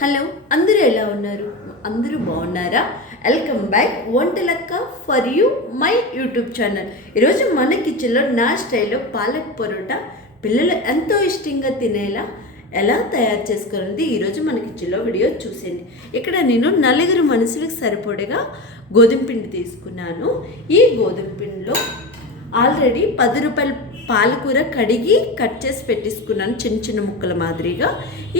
Hello, అందరూ ఎలా ఉన్నారు? అందరూ బాగున్నారా? Welcome back Vantalakka for you my YouTube channel. ఈరోజు మన కిచెన్లో నా స్టైల్లో పాలక్ పరోటా పిల్లలు ఎంతో ఇష్టంగా తినేలా ఎలా తయారు చేసుకోవాలనేది ఈరోజు మన కిచెన్లో వీడియో చూసేయండి. ఇక్కడ నేను నలుగురు మనుషులకు సరిపడగా గోధుమ పిండి తీసుకున్నాను. ఈ గోధుమ పిండిలో ఆల్రెడీ 10 రూపాయల పాలకూర కడిగి కట్ చేసి పెట్టేసుకున్నాను చిన్న చిన్న ముక్కల మాదిరిగా.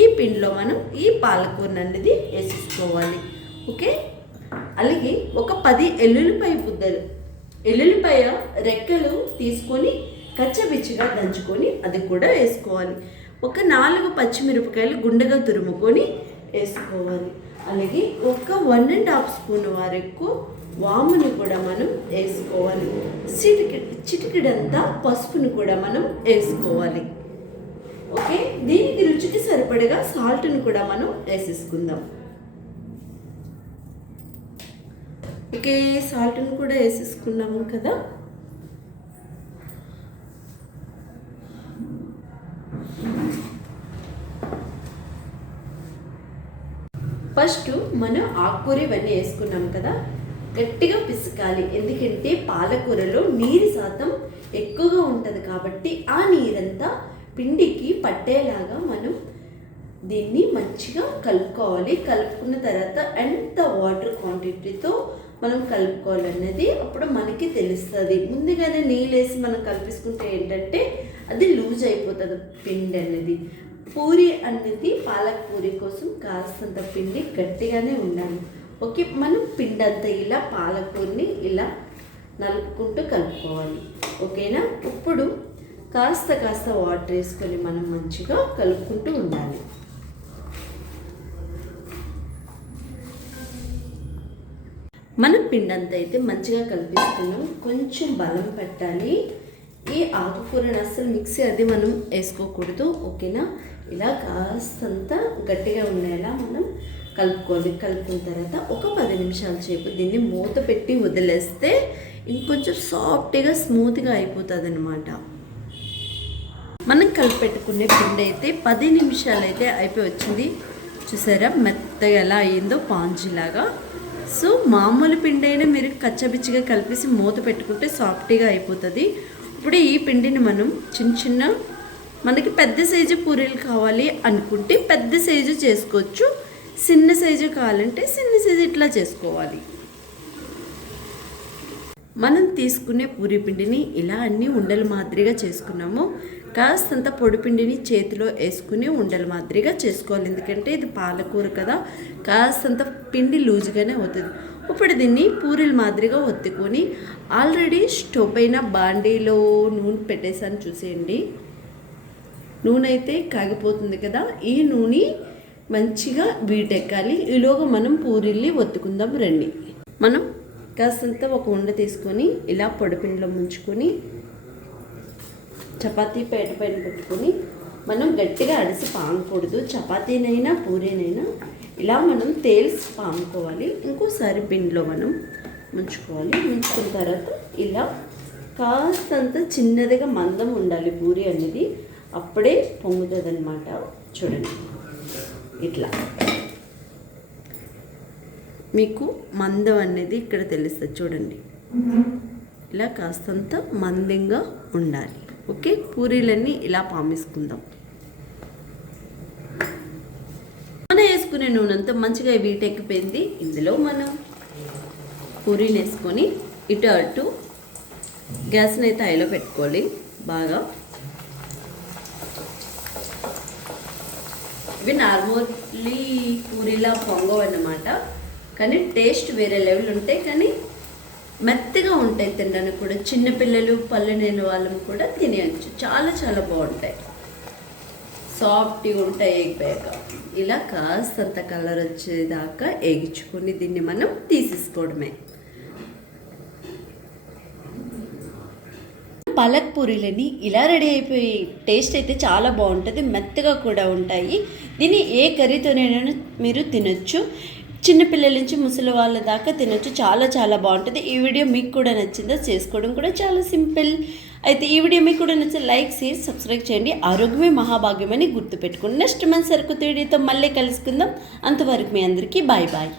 ఈ పిండిలో మనం ఈ పాలకూరను అనేది వేసేసుకోవాలి. ఓకే, అలాగే ఒక 10 ఎల్లుల్లిపాయ రెక్కలు తీసుకొని కచ్చబిచ్చిగా దంచుకొని అది కూడా వేసుకోవాలి. ఒక 4 పచ్చిమిరపకాయలు గుండెగా తురుముకొని వేసుకోవాలి. అలాగే ఒక 1.5 స్పూన్ వరకు వాముని కూడా మనం వేసుకోవాలి. చిటికెడంతా పసుపుని కూడా మనం వేసుకోవాలి. ఓకే, దీనికి రుచికి సరిపడగా సాల్ట్ని కూడా మనం వేసేసుకుందాం. ఓకే, సాల్ట్ని కూడా వేసేసుకున్నాము కదా. ఫస్ట్ మనం ఆకుకూర ఇవన్నీ వేసుకున్నాం కదా, గట్టిగా పిసకాలి. ఎందుకంటే పాలకూరలో నీరు శాతం ఎక్కువగా ఉంటుంది కాబట్టి ఆ నీరంతా పిండికి పట్టేలాగా మనం దీన్ని మంచిగా కలుపుకోవాలి. కలుపుకున్న తర్వాత ఎంత వాటర్ క్వాంటిటీతో మనం కలుపుకోవాలన్నది అప్పుడు మనకి తెలుస్తుంది. ముందుగానే నీళ్ళు వేసి మనం కలిపేసుకుంటే ఏంటంటే అది లూజ్ అయిపోతుంది పిండి అనేది. పూరి అనేది పాలక్ పూరి కోసం కాస్తంత పిండి గట్టిగానే ఉండాలి. ఓకే, మనం పిండి అంతా ఇలా పాలకూరని ఇలా నలుపుకుంటూ కలుపుకోవాలి. ఓకేనా, ఇప్పుడు కాస్త వాటర్ వేసుకొని మనం మంచిగా కలుపుకుంటూ ఉండాలి. మనం పిండి అంతా అయితే మంచిగా కలిపిస్తున్నాం. కొంచెం బలం పెట్టాలి. ఈ ఆకుకూరని అస్సలు మిక్సీ అది మనం వేసుకోకూడదు. ఓకేనా, ఇలా కాస్తంత గట్టిగా ఉండేలా మనం కలుపుకోవాలి. కలుపుకున్న తర్వాత ఒక 10 నిమిషాల సేపు దీన్ని మూత పెట్టి వదిలేస్తే ఇంకొంచెం సాఫ్ట్గా స్మూత్గా అయిపోతుంది అనమాట. మనం కలిపెట్టుకునే పిండి అయితే 10 నిమిషాలు అయితే అయిపోయి వచ్చింది. చూసారా మెత్తగా ఎలా అయ్యిందో పాంజీలాగా. సో మామూలు పిండి అయినా మీరు కచ్చబిచ్చిగా కలిపేసి మూత పెట్టుకుంటే సాఫ్ట్గా అయిపోతుంది. ఇప్పుడు ఈ పిండిని మనం చిన్న మనకి పెద్ద సైజు పూరీలు కావాలి అనుకుంటే పెద్ద సైజు చేసుకోవచ్చు. చిన్న సైజు కావాలంటే చిన్న సైజు ఇట్లా చేసుకోవాలి. మనం తీసుకునే పూరి పిండిని ఇలా అన్ని ఉండల మాదిరిగా చేసుకున్నాము. కాస్తంత పొడి పిండిని చేతిలో వేసుకుని ఉండల మాదిరిగా చేసుకోవాలి. ఎందుకంటే ఇది పాలకూర కదా, కాస్తంత పిండి లూజ్గానే అవుతుంది. ఇప్పుడు దీన్ని పూరీల మాదిరిగా ఒత్తుకొని ఆల్రెడీ స్టవ్ పైన బాండీలో నూనె పెట్టేసాను. చూసేయండి, నూనె అయితే కాగిపోతుంది కదా. ఈ నూనె మంచిగా వీటెక్కాలి. ఈలోగా మనం పూరీల్ని ఒత్తుకుందాం రండి. మనం కాస్తంత ఒక ఉండ తీసుకొని ఇలా పొడిపిండిలో ముంచుకొని చపాతీ పైన పెట్టుకొని మనం గట్టిగా అడిసి పామకూడదు. చపాతీనైనా పూరీనైనా ఇలా మనం తేల్చి పాముకోవాలి. ఇంకోసారి పిండిలో మనం ముంచుకోవాలి. ముంచుకున్న తర్వాత ఇలా కాస్తంత చిన్నదిగా మందం ఉండాలి పూరి అనేది, అప్పుడే పొంగుతుంది అన్నమాట. చూడండి, ఇట్లా మీకు మందం అనేది ఇక్కడ తెలుస్తుంది. చూడండి, ఇలా కాస్తంత మందంగా ఉండాలి. ఓకే, పూరీలన్నీ ఇలా పామేసుకుందాం. మనం వేసుకునే నూనె అంతా మంచిగా వీటెక్కిపోయింది. ఇందులో మనం పూరీలు వేసుకొని ఇటు అటు గ్యాస్ని అయితే హైలో పెట్టుకోవాలి బాగా. ఇవి నార్మల్లీ పూరీలా పొంగవన్నమాట, కానీ టేస్ట్ వేరే లెవెల్ ఉంటాయి. కానీ మెత్తగా ఉంటాయి, తినడానికి కూడా చిన్నపిల్లలు పళ్ళు లేని వాళ్ళని కూడా తినేయచ్చు. చాలా బాగుంటాయి, సాఫ్ట్గా ఉంటాయి. ఎగిపోయాక ఇలా కాస్తంత కలర్ వచ్చేదాకా ఎగించుకొని దీన్ని మనం తీసేసుకోవడమే. పాలక్ పూరీలని ఇలా రెడీ అయిపోయి టేస్ట్ అయితే చాలా బాగుంటుంది, మెత్తగా కూడా ఉంటాయి. దీన్ని ఏ కర్రీతోనైనా మీరు తినొచ్చు. చిన్నపిల్లల నుంచి ముసలి వాళ్ళ దాకా తినొచ్చు. చాలా బాగుంటుంది. ఈ వీడియో మీకు కూడా నచ్చిందో చేసుకోవడం కూడా చాలా సింపుల్. అయితే ఈ వీడియో మీకు కూడా నచ్చితే లైక్ షేర్ సబ్స్క్రైబ్ చేయండి. ఆరోగ్యమే మహాభాగ్యమని గుర్తుపెట్టుకోండి. నెక్స్ట్ మంత్ సరికొత్త వీడియోతో మళ్ళీ కలుసుకుందాం. అంతవరకు మీ అందరికీ బాయ్ బాయ్.